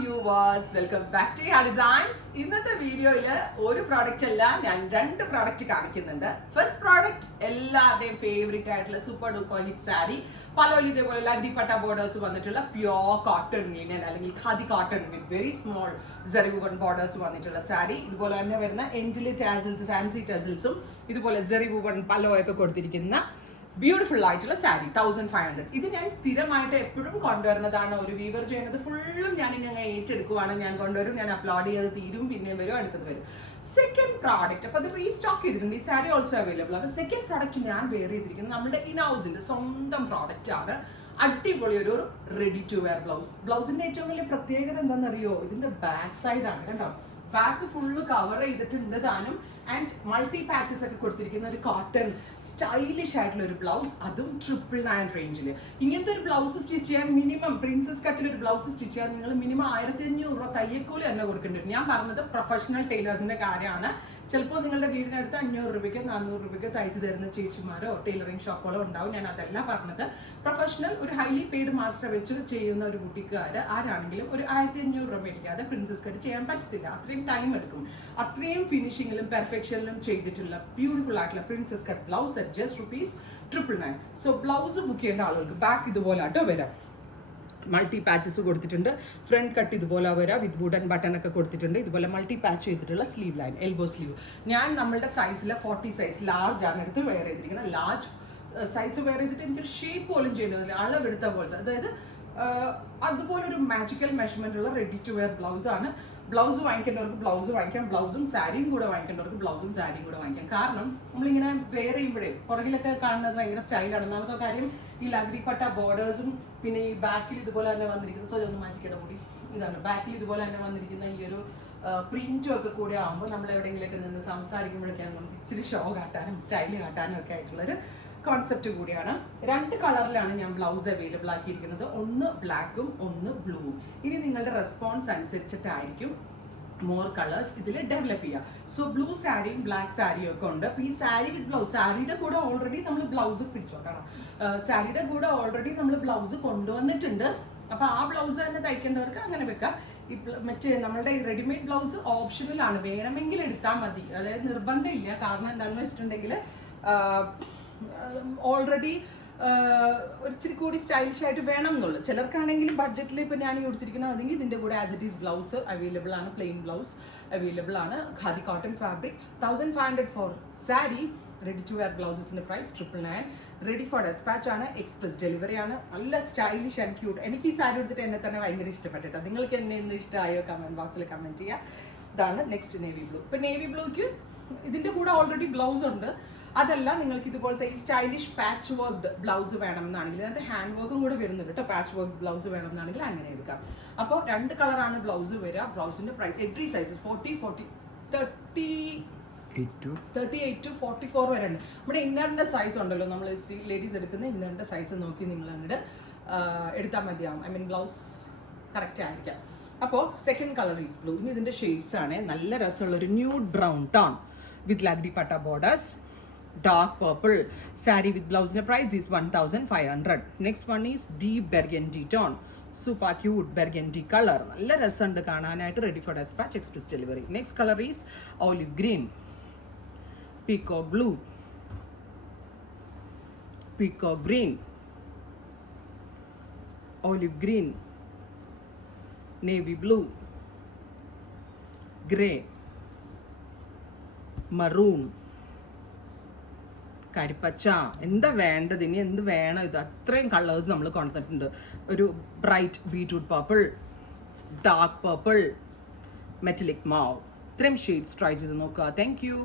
Viewers, welcome back to ഹാ designs. ഇന്നത്തെ വീഡിയോയിൽ ഒരു പ്രോഡക്റ്റ് അല്ല, ഞാൻ രണ്ട് പ്രോഡക്റ്റ് കാണിക്കുന്നുണ്ട്. ഫസ്റ്റ് പ്രോഡക്റ്റ് എല്ലാവരുടെയും ഫേവറേറ്റ് ആയിട്ടുള്ള സൂപ്പർ ഡൂപ്പർ ഹിറ്റ് സാരി, പലോലി ഇതേപോലെ ലഗ്ഡിപ്പട്ട ബോർഡേഴ്സ് വന്നിട്ടുള്ള പ്യോർ കോട്ടൺ ലിനൻ അല്ലെങ്കിൽ khadi cotton with very small സെറിവുഗൺ ബോർഡേഴ്സ് വന്നിട്ടുള്ള സാരി. ഇതുപോലെ തന്നെ വരുന്ന എൻഡിലെ ടാസിൽസ്, ഫാൻസി ടാസിൽസും ഇതുപോലെ സെറിവുഗൺ പലോയൊക്കെ കൊടുത്തിരിക്കുന്ന ബ്യൂട്ടിഫുൾ ആയിട്ടുള്ള സാരി 1500. ഇത് ഞാൻ സ്ഥിരമായിട്ട് എപ്പോഴും കൊണ്ടുവരുന്നതാണ്. ഒരു വീവർ ചെയ്യുന്നത് ഫുള്ളും ഞാൻ ഇങ്ങനെ ഏറ്റെടുക്കുവാണ്. ഞാൻ കൊണ്ടുവരും, ഞാൻ അപ്ലോഡ് ചെയ്ത് തീരും, പിന്നെയും വരും, അടുത്തത് വരും. സെക്കൻഡ് പ്രോഡക്റ്റ് അപ്പോൾ അത് റീസ്റ്റോക്ക് ചെയ്തിട്ടുണ്ട്. ഈ സാരി ഓൾസോ അവൈലബിൾ ആണ്. സെക്കൻഡ് പ്രോഡക്റ്റ് ഞാൻ വെയർ ചെയ്തിരിക്കുന്നത് നമ്മുടെ ഇൻഹൗസിന്റെ സ്വന്തം പ്രോഡക്റ്റ് ആണ്. അടിപൊളി ഒരു റെഡി ടു വെയർ ബ്ലൗസ്. ബ്ലൗസിന്റെ ഏറ്റവും വലിയ പ്രത്യേകത എന്താണെന്നറിയോ? ഇതിന്റെ ബാക്ക് സൈഡ് ആണ് കേട്ടോ. ബാക്ക് ഫുള്ള് കവർ ചെയ്തിട്ടുണ്ട് താനും. ആൻഡ് മൾട്ടി പാച്ചസ് ഒക്കെ കൊടുത്തിരിക്കുന്ന ഒരു കോട്ടൺ സ്റ്റൈലിഷ് ആയിട്ടുള്ള ഒരു ബ്ലൗസ്, അതും 999 റേഞ്ചിൽ. ഇങ്ങനത്തെ ഒരു ബ്ലൗസ് സ്റ്റിച്ച് ചെയ്യാൻ മിനിമം പ്രിൻസസ് കട്ടിൽ ഒരു ബ്ലൗസ് സ്റ്റിച്ച് ചെയ്യാൻ നിങ്ങൾ മിനിമം 1500 രൂപ തയ്യക്കൂലി തന്നെ കൊടുക്കേണ്ടി വരും. ഞാൻ പറഞ്ഞത് പ്രൊഫഷണൽ ടൈലേഴ്സിന്റെ കാര്യമാണ്. ചിലപ്പോൾ നിങ്ങളുടെ വീടിനടുത്ത് 500 രൂപയ്ക്കോ 400 രൂപയ്ക്കോ തയ്ച്ചു തരുന്ന ചേച്ചിമാരോ ടൈലറിംഗ് ഷോപ്പുകളോ ഉണ്ടാവും. ഞാൻ അതല്ല പറഞ്ഞത്. പ്രൊഫഷണൽ ഒരു ഹൈലി പെയ്ഡ് മാസ്റ്റർ വെച്ച് ചെയ്യുന്ന ഒരു ബുട്ടിക്കാർ ആരാണെങ്കിലും ഒരു 1500 രൂപ മേടിക്കാതെ പ്രിൻസസ് കട്ട് ചെയ്യാൻ പറ്റത്തില്ല. അത്രയും ടൈം എടുക്കും. അത്രയും ഫിനിഷിങ്ങിലും പെർഫെക്ഷനിലും ചെയ്തിട്ടുള്ള ബ്യൂട്ടിഫുൾ ആയിട്ടുള്ള princess cut blouse at just ₹999. So blouse book ചെയ്യേണ്ട ആളുകൾക്ക് ബാക്ക് ഇതുപോലെ ആട്ടോ വരാം. മൾട്ടി പാച്ചസ് കൊടുത്തിട്ടുണ്ട്. ഫ്രണ്ട് കട്ട് ഇതുപോലെ വരാം വിത്ത് വുഡൻ ബട്ടൺ ഒക്കെ കൊടുത്തിട്ടുണ്ട്. ഇതുപോലെ മൾട്ടി പാച്ച് ചെയ്തിട്ടുള്ള സ്ലീവ് ലൈൻ, എൽബോ സ്ലീവ്. ഞാൻ നമ്മളുടെ സൈസിലെ 40 സൈസ് ലാർജ് ആണ് എടുത്ത് വെയർ ചെയ്തിരിക്കുന്നത്. ലാർജ് സൈസ് വെയർ ചെയ്തിട്ട് എനിക്കൊരു ഷേപ്പ് പോലും ചെയ്യുന്നില്ല, അളവെടുത്ത പോലത്തെ. അതായത് അതുപോലൊരു മാജിക്കൽ മെഷർമെന്റ് ഉള്ള റെഡി ടു വെയർ ബ്ലൗസ് ആണ്. ബ്ലൗസ് വാങ്ങിക്കേണ്ടവർക്ക് ബ്ലൗസ് വാങ്ങിക്കാം, ബ്ലൗസും സാരിയും കൂടെ വാങ്ങിക്കേണ്ടവർക്ക് ബ്ലൗസും സാരിയും കൂടെ വാങ്ങിക്കാം. കാരണം നമ്മളിങ്ങനെ വെയർ ചെയ്യുമ്പോഴേ പുറകിലൊക്കെ കാണുന്നത് ഭയങ്കര സ്റ്റൈലാണ്. ഒന്നാമത്തെ കാര്യം ഈ ലഗ്ഡിപ്പട്ട ബോർഡേഴ്സും പിന്നെ ഈ ബാക്കിൽ ഇതുപോലെ തന്നെ വന്നിരിക്കുന്ന, സോ ഇതൊന്ന് മാറ്റിക്കേണ്ട കൂടി, ഇതാണ് ബാക്കിൽ ഇതുപോലെ തന്നെ വന്നിരിക്കുന്ന ഈ ഒരു പ്രിന്റും ഒക്കെ കൂടെ ആകുമ്പോൾ നമ്മൾ എവിടെയെങ്കിലൊക്കെ നിന്ന് സംസാരിക്കുമ്പോഴൊക്കെയാണ് നമുക്ക് ഇച്ചിരി ഷോ കാട്ടാനും സ്റ്റൈല് കാട്ടാനും ഒക്കെ ആയിട്ടുള്ളൊരു കോൺസെപ്റ്റ് കൂടിയാണ്. രണ്ട് കളറിലാണ് ഞാൻ ബ്ലൗസ് അവൈലബിൾ ആക്കിയിരിക്കുന്നത്. ഒന്ന് ബ്ലാക്കും ഒന്ന് ബ്ലൂവും. ഇനി നിങ്ങളുടെ റെസ്പോൺസ് അനുസരിച്ചിട്ടായിരിക്കും മോർ കളേഴ്സ് ഇതിൽ ഡെവലപ്പ് ചെയ്യുക. സോ ബ്ലൂ സാരിയും ബ്ലാക്ക് സാരിയും ഒക്കെ ഉണ്ട്. അപ്പോൾ ഈ സാരി വിത്ത് ബ്ലൗസ്, സാരിയുടെ കൂടെ ഓൾറെഡി നമ്മൾ ബ്ലൗസ് പിടിച്ചു നോക്കണം. സാരിയുടെ കൂടെ ഓൾറെഡി നമ്മൾ ബ്ലൗസ് കൊണ്ടുവന്നിട്ടുണ്ട്. അപ്പോൾ ആ ബ്ലൗസ് തന്നെ തയ്ക്കേണ്ടവർക്ക് അങ്ങനെ വെക്കാം. ഈ മറ്റേ നമ്മളുടെ റെഡിമെയ്ഡ് ബ്ലൗസ് ഓപ്ഷണലാണ്, വേണമെങ്കിൽ എടുത്താൽ മതി. അതായത് നിർബന്ധമില്ല. കാരണം എന്താണെന്ന് വെച്ചിട്ടുണ്ടെങ്കിൽ ഓൾറെഡി ഒരു ഇച്ചിരി കൂടി സ്റ്റൈലിഷ് ആയിട്ട് വേണം എന്നുള്ളൂ. ചിലർക്കാണെങ്കിലും ബഡ്ജറ്റിൽ ഇപ്പോൾ ഞാൻ കൊടുത്തിരിക്കുന്നത് അതെങ്കിൽ ഇതിൻ്റെ കൂടെ as it is blouse available ആണ്, പ്ലെയിൻ ബ്ലൗസ് അവൈലബിൾ ആണ്. Khadi cotton fabric 1500 for sari. Ready to wear ബ്ലൗസസിൻ്റെ പ്രൈസ് 999. റെഡി ഫോർ ഡെസ്പാച്ച് ആണ്, എക്സ്പ്രസ് ഡെലിവറി ആണ്. നല്ല സ്റ്റൈലിഷ് ആൻഡ് ക്യൂട്ട്. എനിക്ക് ഈ സാരി എടുത്തിട്ട് എന്നെ തന്നെ ഭയങ്കര ഇഷ്ടപ്പെട്ടിട്ട്. നിങ്ങൾക്ക് എന്നെ എന്ത് ഇഷ്ടമായോ കമൻറ്റ് ബോക്സിൽ കമൻറ്റ് ചെയ്യുക. ഇതാണ് നെക്സ്റ്റ് നേവി ബ്ലൂ. ഇപ്പം നേവി ബ്ലൂക്ക് ഇതിൻ്റെ കൂടെ ഓൾറെഡി ബ്ലൗസ് ഉണ്ട്. അതല്ല നിങ്ങൾക്ക് ഇതുപോലത്തെ ഈ സ്റ്റൈലിഷ് പാച്ച് വർക്ക് ബ്ലൗസ് വേണമെന്നാണെങ്കിൽ, അതിനകത്ത് ഹാൻഡ് വർക്കും കൂടെ വരുന്നുണ്ട് കേട്ടോ. പാച്ച് വർക്ക് ബ്ലൗസ് വേണമെന്നാണെങ്കിൽ അങ്ങനെ എടുക്കാം. അപ്പോൾ രണ്ട് കളറാണ് ബ്ലൗസ് വരിക. ബ്ലൗസിന്റെ പ്രൈസ് എവറി സൈസസ് 38 to 44 വരെ ഉണ്ട്. നമ്മുടെ ഇന്നറിന്റെ സൈസ് ഉണ്ടല്ലോ, നമ്മൾ ലേഡീസ് എടുക്കുന്ന ഇന്നറിന്റെ സൈസ് നോക്കി നിങ്ങൾ അങ്ങോട്ട് എടുത്താൽ മതിയാവും. ഐ മീൻ ബ്ലൗസ് കറക്റ്റ് ആയിരിക്കാം. അപ്പോൾ സെക്കൻഡ് കളർ ഈസ് ബ്ലൂ. ഇനി ഇതിന്റെ ഷെയ്ഡ്സ് ആണ്. നല്ല രസമുള്ള ഒരു ന്യൂഡ് ബ്രൗൺ ടോൺ വിത്ത് ലഗ്ഡിപ്പട്ട borders, dark purple. Saree with blouse na price is 1500. Next one is deep burgundy tone, super cute burgundy color. Nalla rasund kaananayittu, ready for dispatch, express delivery. Next color is olive green, peacock blue, peacock green, olive green, navy blue, grey, maroon, കരിപ്പച്ച. എന്താ വേണ്ടത്, ഇനി എന്ത് വേണം? ഇത് അത്രയും colours നമ്മൾ കൊണ്ടുവന്നിട്ടുണ്ട്. ഒരു bright beetroot purple, dark purple, metallic മാവ്, ഇത്രയും ഷെയ്ഡ്സ് ട്രൈ ചെയ്ത് നോക്കുക. Thank you.